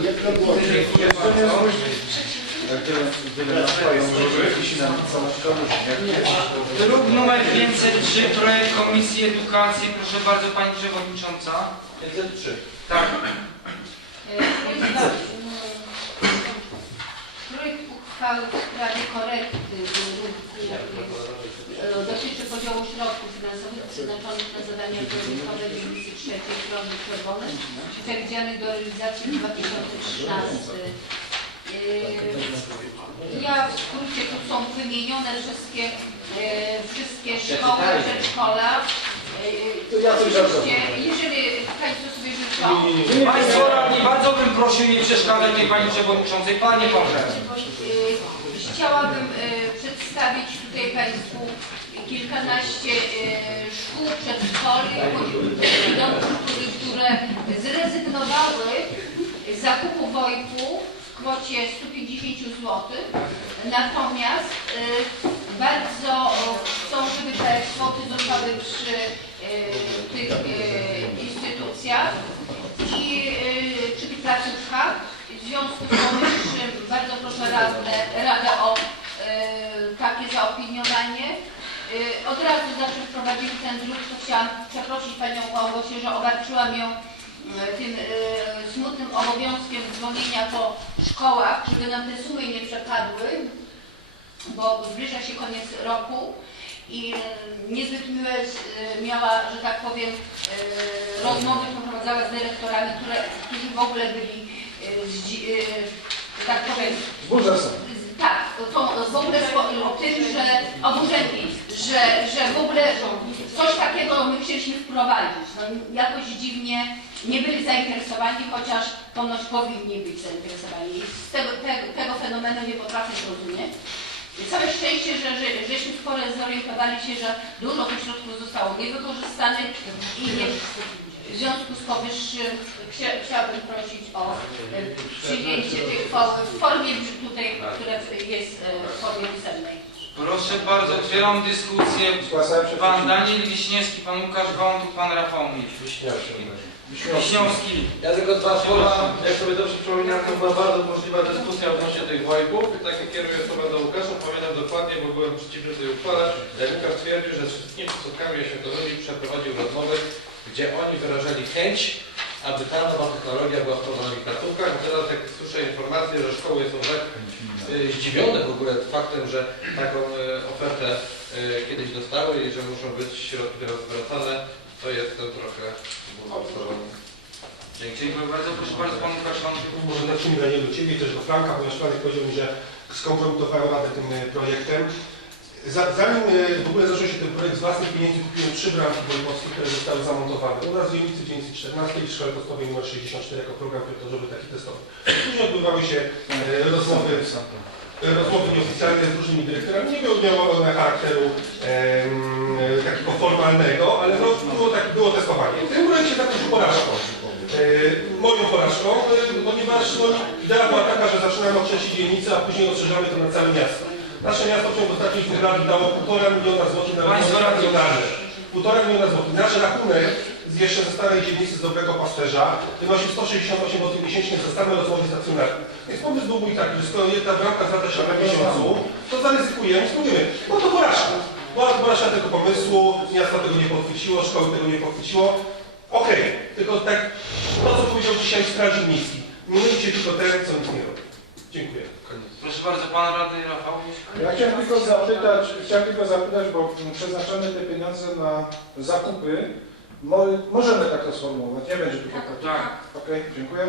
Dziękuję bardzo. Druk numer 503, projekt Komisji Edukacji. Proszę bardzo Pani Przewodnicząca. 503. Tak. Uchwały w sprawie korekty e, dotyczy podziału środków finansowych przeznaczonych na zadania kierunkowe Dywizji trzeciej Frontu Czerwony przewidzianych do realizacji w 2013. E, Ja w skrócie tu są wymienione wszystkie, e, wszystkie szkoły, przedszkola. E, To ja coś Oczywiście, jeżeli Państwo sobie życzą, Państwo radni, bardzo bym prosił nie przeszkadzać tej Pani Przewodniczącej. Panie Boże. Y, Chciałabym y, przedstawić tutaj Państwu kilkanaście y, szkół, przedszkoli, które, które zrezygnowały z zakupu WOIP-u w kwocie 150 zł. Natomiast bardzo chcą, żeby te kwoty zostały przy y, tych y, instytucjach i przy tych placówkach. W związku z powyższym bardzo proszę Radę, Radę o takie zaopiniowanie. Od razu zawsze wprowadzili ten druk, to chciałam przeprosić Panią Małgosię, że obarczyłam ją tym smutnym obowiązkiem dzwonienia po szkołach, żeby nam te sumy nie przepadły, bo zbliża się koniec roku i y, niezbyt miłe y, miała, że tak powiem, y, rozmowy przeprowadzała z dyrektorami, które, którzy w ogóle byli, że tak powiem, tak, to w ogóle o tym, że oburzeni, że, że w ogóle coś takiego my chcieliśmy wprowadzić. No, jakoś dziwnie nie byli zainteresowani, chociaż ponoć powinni być zainteresowani. I z tego, tego, tego fenomenu nie potrafię zrozumieć. Całe szczęście, że, że żeśmy w porę zorientowali się, że dużo tych środków zostało niewykorzystanych i nie, w związku z powyższym chcia, chciałabym prosić o e, przyjęcie tej uchwały w formie tutaj, która jest e, w formie pisemnej. Proszę bardzo, otwieram dyskusję. Pan Daniel Wiśniewski, Pan Łukasz Wątuk, Pan Rafał Miś. Wiśniewski. Ja tylko dwa słowa, jak sobie dobrze przypominam, to była bardzo możliwa dyskusja odnośnie tych wojków. Tak jak kieruję słowa do Łukasza, pamiętam dokładnie, bo byłem przeciwny tej uchwale, jak Łukasz twierdził, że z wszystkimi placówkami oświatowymi przeprowadził rozmowy, gdzie oni wyrażali chęć, aby ta nowa technologia była wprowadzona w. A teraz jak słyszę informację, że szkoły są tak e, zdziwione w ogóle faktem, że taką e, ofertę e, kiedyś dostały i że muszą być środki teraz zwracane, to jestem trochę. Dzięki. Dziękuję bardzo. Proszę bardzo, Pan Łukasz Wątuk. Może zacznijmy Daniel do Ciebie, też do Franka, ponieważ Franek powiedział mi, że skompromitowają Radę tym e, projektem. Za, zanim e, w ogóle zaczął się ten projekt z własnych pieniędzy, kupiłem trzy bramki wojewódzkie, które zostały zamontowane. U nas w dzielnicy 914 i w szkole podstawowej nr 64 jako program pilotażowy taki testowy. Później odbywały się e, rozmowy, rozmowy nieoficjalne z różnymi dyrektorami. Nie miało, miało charakteru em, takiego formalnego, ale no, było, tak, było testowanie. W tym projekcie zakończył porażką. E, moją porażką, e, ponieważ no, idea była taka, że trzeciej dzielnicy, a później rozszerzamy to na całe miasto. Nasze miasto w ciągu ostatnich dwóch lat dało półtora miliona złotych na stacjonarny. Półtora miliona złotych. Nasz rachunek z jeszcze ze starej dzielnicy z Dobrego Pasterza wynosił 168 zł miesięcznie za stałe rozmowy stacjonarne. Więc pomysł był mój taki, że skoro jedna bramka zwraca się na miesiącu, to zaryzykujemy i spróbujemy. No to porażka. Była porażka tego pomysłu, miasto tego nie pochwyciło, szkoły tego nie pochwyciło. Okej, tylko tak, to co powiedział dzisiaj strażnik mylicie tylko ten, co nic nie robi. Dziękuję. Proszę bardzo, Pan Radny Rafał. Ja chciałem tylko zapytać, chciałem tylko zapytać, bo przeznaczamy te pieniądze na zakupy. Mo, możemy tak to sformułować, nie będzie tu kłopotu. Tak. Okej, dziękuję.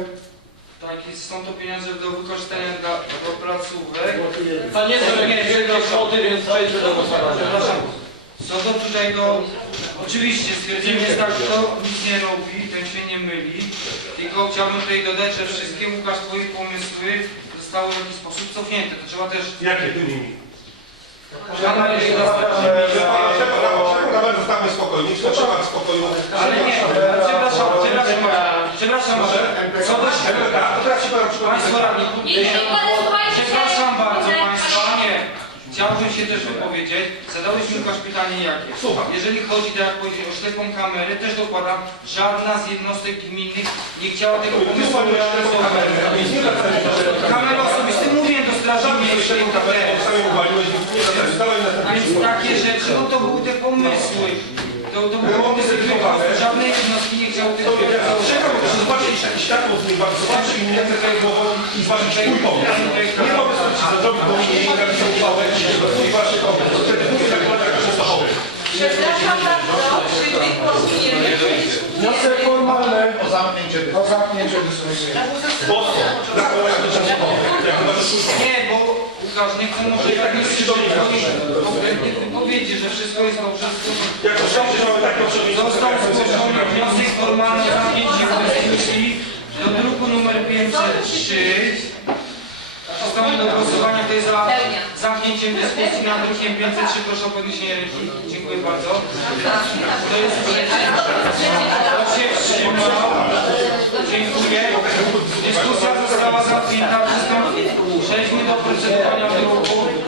Tak, jest, są to pieniądze do wykorzystania dla, do placówek. To nie są jakieś wielkie kwoty, więc przejdźmy do głosowania. Przepraszam. Co do tutaj do... Oczywiście stwierdzenie jest tak, kto nic nie robi, ten się nie myli. Tylko chciałbym tutaj dodać, że wszystkie Łukasz Twoje pomysły zostały w jakiś sposób cofnięte. To trzeba też... Jakie tu nimi? Trzeba należy dostać. Nawet zostawmy spokojnie, trzeba w spokoju. Ale nie, przepraszam, przepraszam, przepraszam, co do... To. Państwo radni, chcieliśmy też wypowiedzieć. Zadałeś mi pytanie jakie. Słucham. Jeżeli chodzi, jak powiedzieć, o ślepą kamerę, też dokładam, żadna z jednostek gminnych nie chciała tego pomysłu odstresować. Kamerę osobistą mówiłem do straży miejskiej. Więc takie rzeczy, no to były te pomysły. To, to były Było pomysły wykonane. Żadne jednostki nie chciały tego Czego? Proszę zobaczyć jakiś taką z nim bardzo. Zobaczyć im jak tego i zważyć mój pomysł. Nie mogę sobie zrobić, bo nie Przepraszam bardzo, czy wygłosujemy Wniosek formalny O zamknięcie o zamknięcie dyskusji. Jak. Nie, bo Łukasz, nie chcę może tak nie konkretnie wypowiedzi, że wszystko jest dobrze. Jak to Został osiągnięcie, zgłoszony wniosek formalny o zamknięcie dyskusji do druku numer 503. Przystąpię do głosowania, kto jest za zamknięciem dyskusji nad drukiem 503. Proszę o podniesienie ręki. Dziękuję bardzo. Kto jest przeciw? Kto się wstrzymał? Dziękuję. Dyskusja została zamknięta. Przystąpimy do procedowania druku.